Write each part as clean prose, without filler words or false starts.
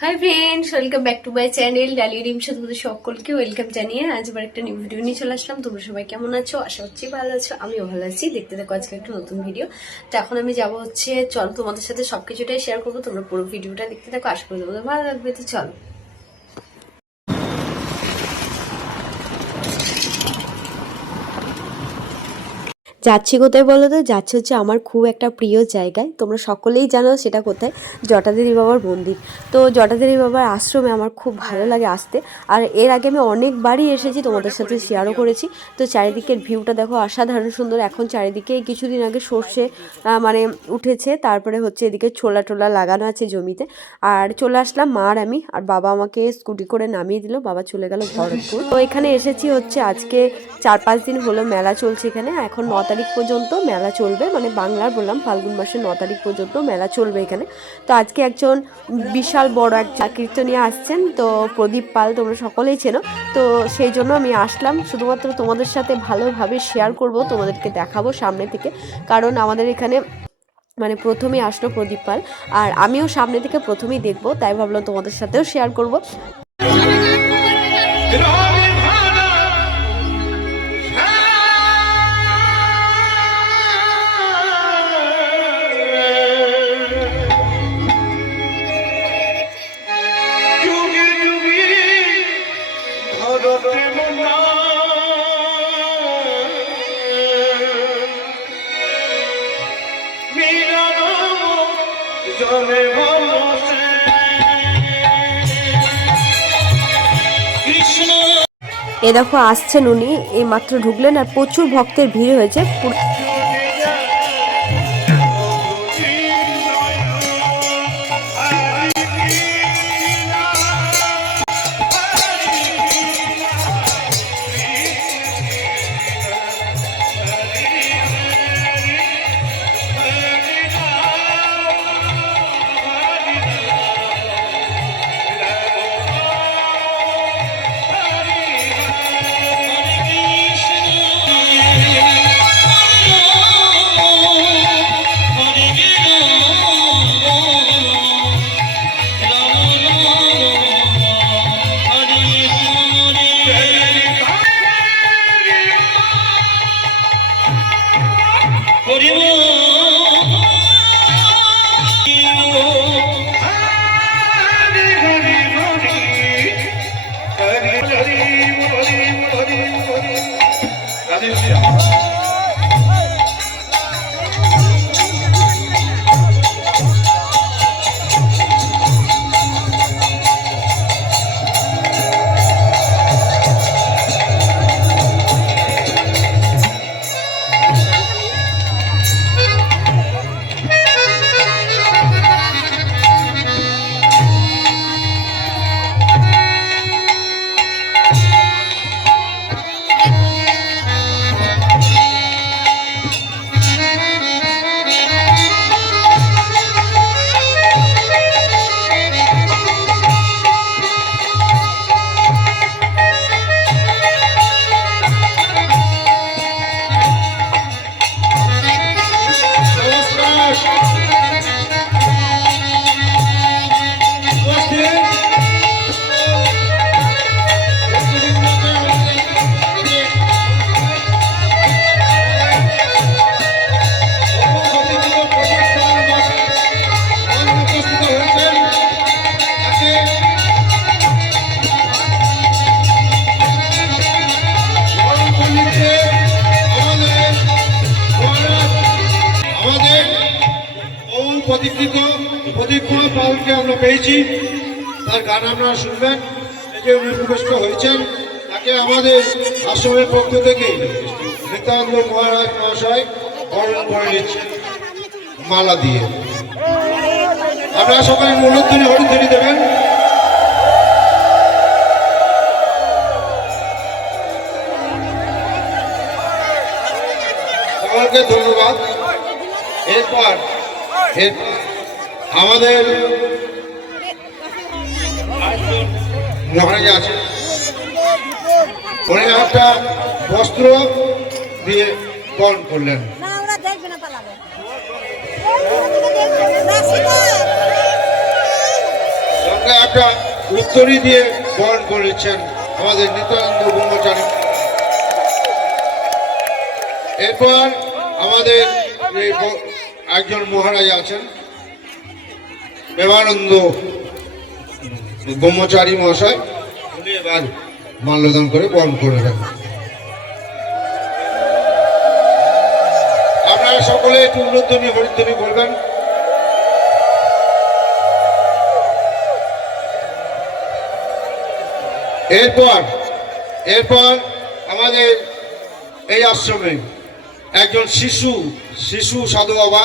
High friends, welcome back to my channel Dalia ডিমসে তোমাদের সকলকে ওয়েলকাম জানিয়ে আজ আবার একটা নিউ ভিডিও নিয়ে চলে আসলাম। তোমরা সবাই কেমন আছো? আশা করছি ভালো আছো, আমিও ভালো আছি। দেখতে দেখো আজকে একটা নতুন ভিডিও। তো এখন আমি যাবো চলো তোমাদের সাথে সবকিছুটাই শেয়ার করবো। তোমরা পুরো ভিডিওটা দেখতে থাকো, আশা করি তোমাদের ভালো লাগবে। তো চলো। যাচ্ছি কোথায় বলো তো? যাচ্ছি হচ্ছে আমার খুব একটা প্রিয় জায়গায়। তোমরা সকলেই জানো সেটা কোথায়, জটাধারী বাবার মন্দির। তো জটাধারী বাবার আশ্রমে আমার খুব ভালো লাগে আসতে। আর এর আগে আমি অনেকবারই এসেছি, তোমাদের সাথে শেয়ারও করেছি। তো চারিদিকের ভিউটা দেখো, অসাধারণ সুন্দর। এখন চারিদিকে কিছুদিন আগে সর্ষে মানে উঠেছে, তারপরে হচ্ছে এদিকে ছোলা টোলা লাগানো আছে জমিতে। আর চলে আসলাম মা আর আমি, আর বাবা আমাকে স্কুটি করে নামিয়ে দিল, বাবা চলে গেল ভরতপুর। তো এখানে এসেছি হচ্ছে আজকে 4-5 দিন হলো মেলা চলছে এখানে। এখন 9 তারিখ পর্যন্ত মেলা চলবে, মানে বাংলার বললাম, ফাল্গুন মাসের 9 তারিখ পর্যন্ত মেলা চলবে এখানে। তো আজকে একজন বিশাল বড় এক কীর্তনিয়া আসছেন, তো প্রদীপ পাল, তোমরা সকলেই চেনো। তো সেই জন্য আমি আসলাম শুধুমাত্র তোমাদের সাথে ভালোভাবে শেয়ার করব, তোমাদেরকে দেখাবো সামনে থেকে। কারণ আমাদের এখানে মানে প্রথমেই আসলো প্রদীপ পাল, আর আমিও সামনে থেকে প্রথমেই দেখবো, তাই ভাবলাম তোমাদের সাথেও শেয়ার করব। এ দেখো আসছেন উনি, এই মাত্র ঢুকলেন, আর প্রচুর ভক্তের ভিড় হয়েছে। প্রদীপময় পালকে আমরা পেয়েছি, তার গান আপনারা শুনবেন। এই যে উনি উপস্থিত হয়েছেন, তাকে আমাদের আশ্রমের পক্ষ থেকে নিত্যানন্দ মহারাজ মহাশয় বরণ করে নিচ্ছেন মালা দিয়ে। আপনারা সবাই মূলধ্বনি হরিধ্বনি দেবেন। সকলকে ধন্যবাদ। এরপর আমাদের মহারাজ আছে, উনি একটা বস্ত্র দিয়ে বরণ করলেন। একটা উত্তরী দিয়ে বরণ করেছেন আমাদের নিত্যানন্দ ব্রহ্মচারী। এরপর আমাদের একজন মহারাজ আছেন প্রেমানন্দ ব্রহ্মচারী মহাশয়, উনি এবার মাল্যদান করে বরণ করে নেন। আপনারা সকলে একটু উল্লধ্বনি হরিধ্বনি বলবেন। এরপর আমাদের এই আশ্রমে একজন শিশু সাধু বাবা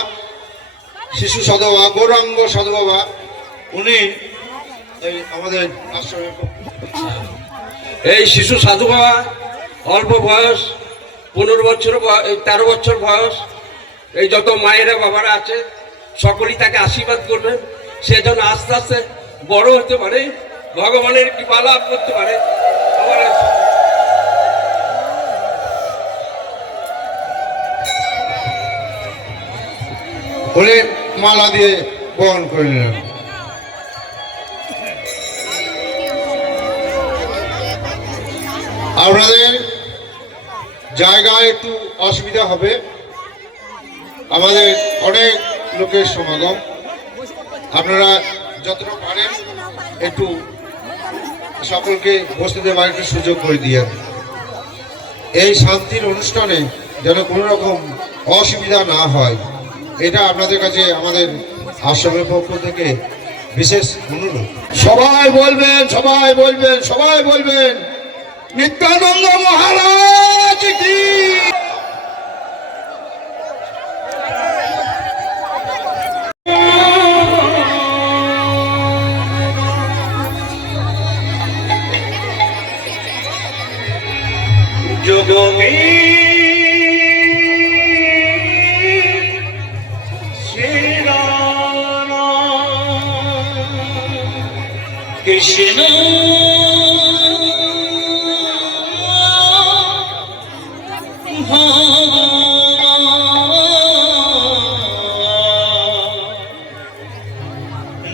গৌরাঙ্গ সাধু বাবা, উনি এই আমাদের আশ্রমে এই শিশু সাধু বাবা অল্প বয়স, 15 বছর 13 বছর বয়স। এই যত মায়েরা বাবারা আছে সকলেই তাকে আশীর্বাদ করবেন, সে যেন আস্তে আস্তে বড় হতে পারে, ভগবানের কৃপা লাভ করতে পারে। উনি মালা দিয়ে বরণ করে নিলেন। আপনাদের জায়গায় একটু অসুবিধা হবে, আমাদের অনেক লোকের সমাগম, আপনারা যতটা পারেন একটু সকলকে বসতে দেওয়ার একটু সুযোগ করে দিয়ে এই শান্তির অনুষ্ঠানে যেন কোনো রকম অসুবিধা না হয়, এটা আপনাদের কাছে আমাদের আশ্রমের পক্ষ থেকে বিশেষ অনুরোধ। সবাই বলবেন নিত্যানন্দ মহারাজ কি। যোগী কৃষ্ণ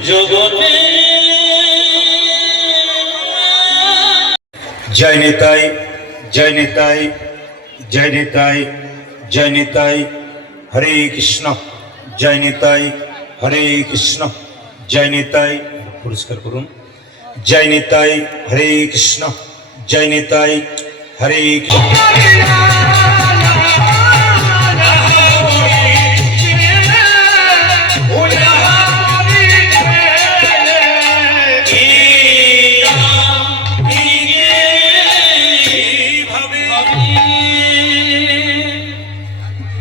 জগতে জয় নিতাই, জয় নিতাই, জয় নিতাই, জয় নিতাই, হরে কৃষ্ণ, জয় নিতাই, হরে কৃষ্ণ, জয় নিতাই, পুরস্কার করুন, জয় নিতাই, হরে কৃষ্ণ, জয় নিতাই, হরে কৃষ্ণ।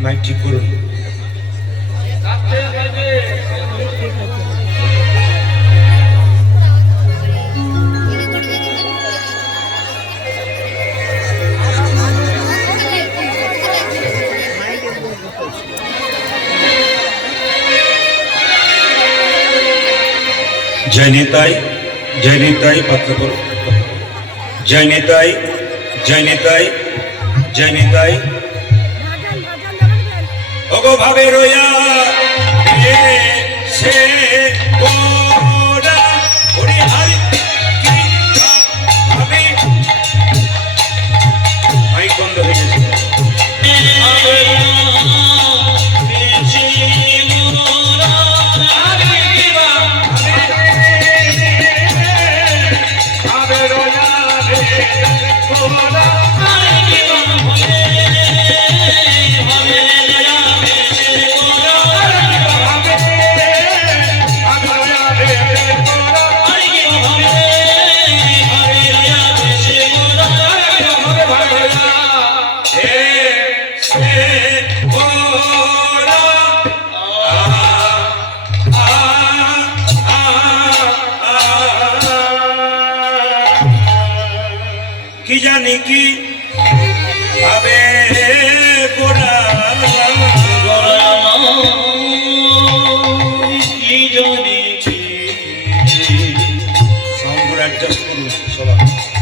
মাইক ঠিক করুন। জয় নিতাই, জয় নিতাই, পাত্র করুন। জয় নিতাই, জয় নিতাই, জয় নিতাই। ওগো ভাবে রইয়া সে গোরা হরি হরি কৃষ্ণ ভাবে। মাইক বন্ধ হয়ে গেছে। কি জানি কি ভাবে গোরা কি জানি কি সাউন্ড অ্যাডজাস্ট করুন সবাই।